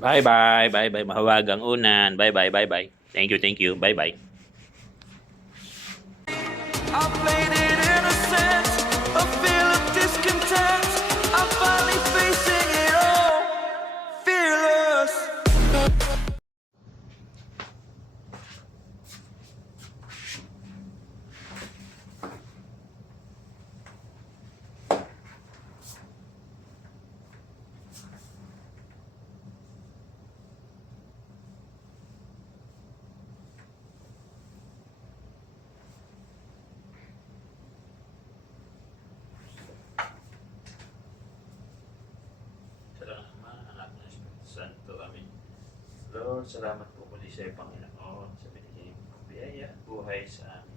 Bye bye, bye bye, mahawagang unan. Bye bye, bye bye. Thank you, bye bye. I played it innocent, a feel of discontent. I'm finally facing it all, fearless. Salamat, anak ng Espiritu Santo. Amen. Lord, salamat po muli sa iyo, Panginoon, sa binigay mong biyaya at buhay sa amin.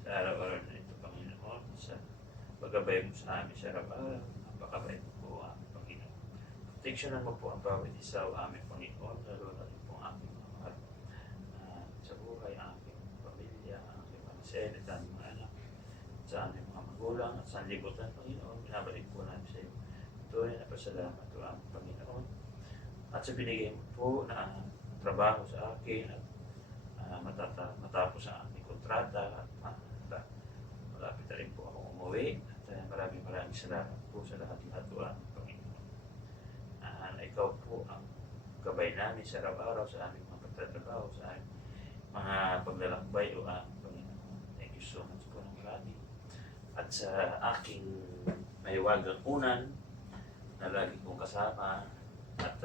Sa araw-araw na ito, Panginoon, sa paggabay mo sa amin sa araw-araw, napakabait mo po, aming Panginoon. Proteksyonan mo po ang bawat isa o aming Panginoon, lalo na rin po ang aming mga mahal sa buhay, ang aking pamilya, ang aking mga senet, ang aming mga anak, sa aming mga magulang at sa libutan, Panginoon, binabalik po namin sa iyo. Tunay na pasalamat o aming Panginoon at sa binigay mo po na trabaho sa akin at matapos ang aking kontrata at malapit na rin po ako umuwi at maraming salamat po sa lahat-lahat o aming Panginoon. Na ikaw po ang gabay namin sa araw-araw sa aming mga pagtatrabaho, sa aming mga paglalakbay o aming Panginoon. Thank you so much po ng marami. At sa aking mahiwagang unan na lagi kong kasama at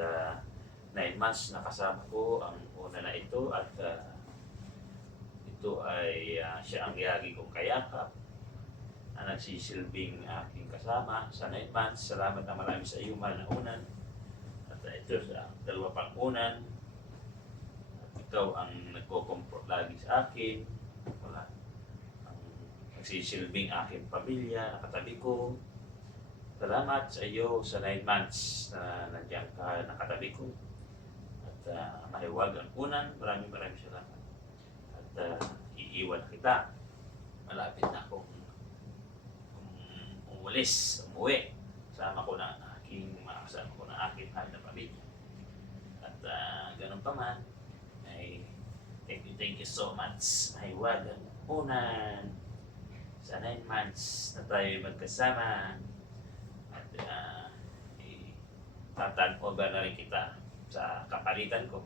9 months na kasama ko ang una na ito at ito ay siya ang lagi kong kayakap na nagsisilbing aking kasama sa 9 months. Salamat na marami sa iyo, mahal na unan. At ito sa dalawa pang unan. At ikaw ang nagko-comfort lagi sa akin. Wala. Ang nagsisilbing aking pamilya, nakatabi ko. Salamat sa iyo sa 9 months na nandiyan ka, nakatabi ko. At mahiwag ang unan, maraming salamat. At iiwan kita. Malapit na akong umuwi. Kasama ko na makasama ko na aking mahal na pamilya. At ganun pa man, ay thank you so much. Mahiwag ang unan sa 9 months na tayo magkasama. At tatanong ba na rin kita sa kapalitan ko.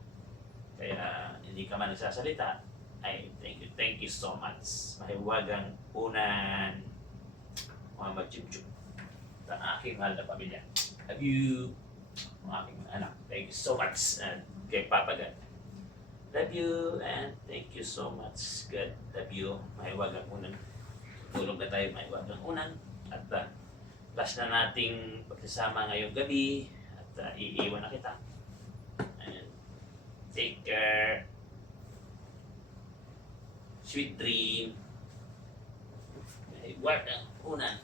Kaya hindi ka man nagsasalita, ay thank you so much. Mahiwagang unan, mga magchip-chup. Sa aking mahal na pamilya. Love you, mga aking mga anak. Thank you so much. And kay Papa God. Love you and thank you so much. God, love you. Mahiwagang unan. Tulog na tayo, mahiwagang unan. At last na nating pagsasama ngayong gabi. At iiwan na kita. And take care. Sweet dream. Mahiwagang unan.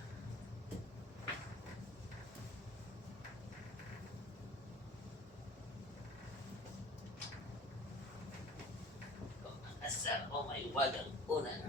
Asal ko mahiwagang unan.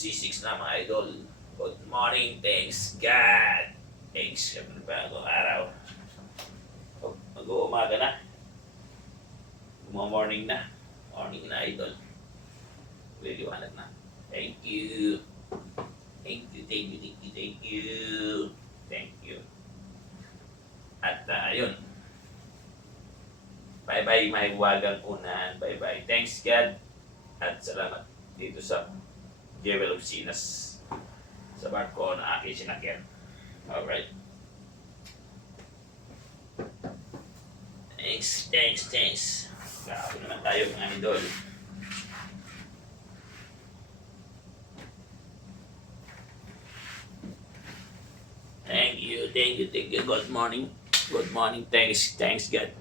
C6 na mga idol. Good morning, thanks God. Thanks, syempre bagong araw. Mag-uumaga na. Morning na. Morning na, idol. Liliwanag na. Thank you. Thank you, thank you, thank you, thank you. Thank you. At ayun. Bye-bye, mahiwagang unahan. Bye-bye. Thanks, God. At salamat dito sa Jewel of Sinas sa barko na aking sinakyan. Alright. Thanks, thanks, thanks. Grabe naman tayo mga idol. Thank you, thank you, thank you. Good morning. Good morning. Thanks, thanks God.